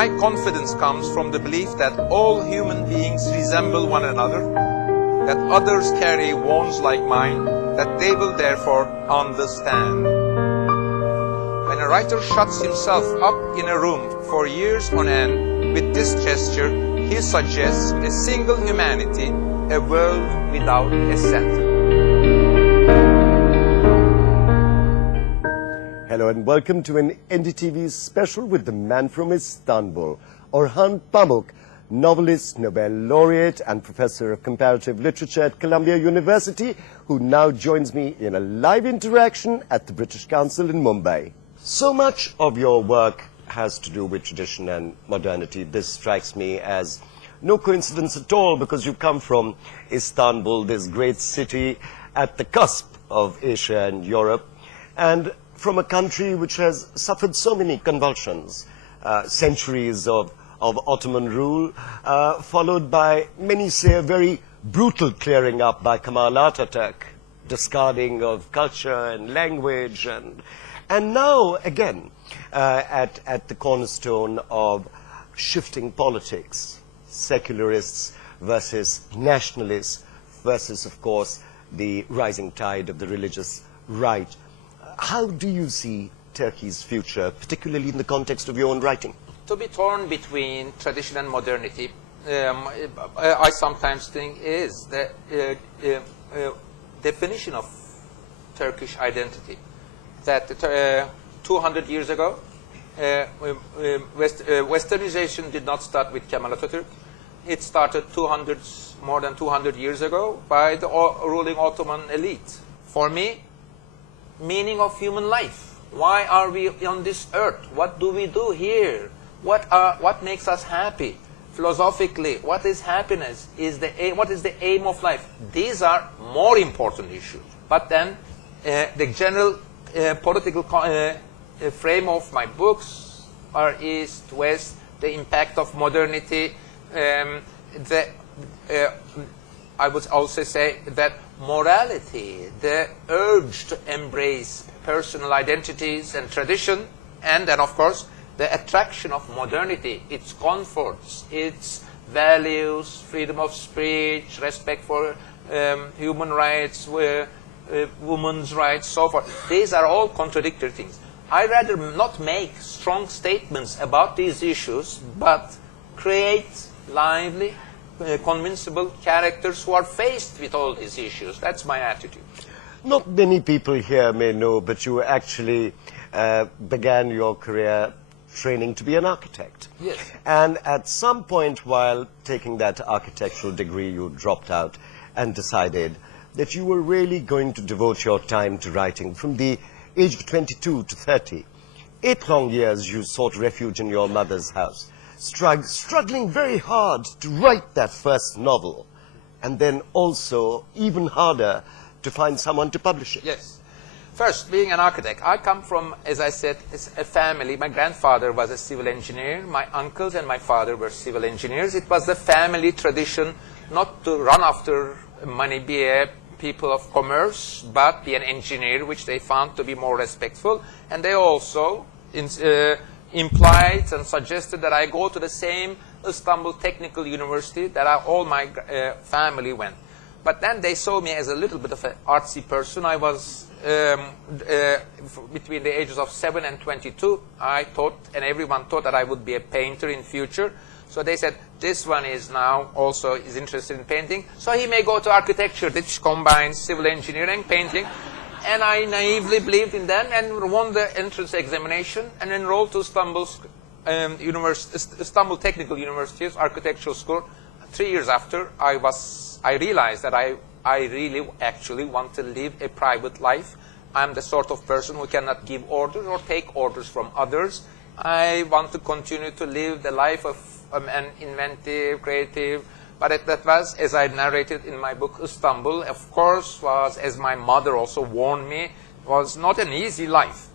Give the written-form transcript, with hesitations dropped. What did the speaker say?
My confidence comes from the belief that all human beings resemble one another, that others carry wounds like mine, that they will therefore understand. When a writer shuts himself up in a room for years on end, with this gesture, he suggests a single humanity, a world without a center. Hello and welcome to an NDTV special with the man from Istanbul, Orhan Pamuk, novelist, Nobel laureate and professor of comparative literature at Columbia University, who now joins me in a live interaction at the British Council in Mumbai. So much of your work has to do with tradition and modernity. This strikes me as no coincidence at all, because you come from Istanbul, this great city at the cusp of Asia and Europe, and from a country which has suffered so many convulsions, centuries of Ottoman rule, followed by, many say, a very brutal clearing up by Kemal Ataturk, discarding of culture and language, and now, again, at the cornerstone of shifting politics, secularists versus nationalists versus, of course, the rising tide of the religious right. How do you see Turkey's future, particularly in the context of your own writing? To be torn between tradition and modernity, I sometimes think is the definition of Turkish identity. That 200 years ago, Westernization did not start with Kemal Ataturk. It started more than 200 years ago by the ruling Ottoman elite. For me, meaning of human life. Why are we on this earth? What do we do here? What makes us happy? Philosophically, what is happiness? What is the aim of life? These are more important issues. But then the general political frame of my books are East, West, the impact of modernity. I would also say that morality, the urge to embrace personal identities and tradition, and then, of course, the attraction of modernity, its comforts, its values, freedom of speech, respect for human rights, women's rights, so forth. These are all contradictory things. I rather not make strong statements about these issues, but create lively, convincible characters who are faced with all these issues. That's my attitude. Not many people here may know, but you actually began your career training to be an architect. Yes. And at some point while taking that architectural degree, you dropped out and decided that you were really going to devote your time to writing. From the age of 22 to 30, 8 long years you sought refuge in your mother's house, struggling very hard to write that first novel, and then also, even harder, to find someone to publish it. Yes. First, being an architect, I come from, as I said, a family. My grandfather was a civil engineer. My uncles and my father were civil engineers. It was the family tradition not to run after money, be a people of commerce, but be an engineer, which they found to be more respectful. And they also implied and suggested that I go to the same Istanbul Technical University that all my family went. But then they saw me as a little bit of an artsy person. I was between the ages of 7 and 22. I thought, and everyone thought, that I would be a painter in future. So they said, this one is now also is interested in painting, so he may go to architecture, which combines civil engineering, painting. And I naively believed in them and won the entrance examination and enrolled to Istanbul Technical University's architectural school. 3 years after, I realized that I really actually want to live a private life. I'm the sort of person who cannot give orders or take orders from others. I want to continue to live the life of an inventive, creative, but that was, as I narrated in my book, Istanbul, of course, was, as my mother also warned me, was not an easy life.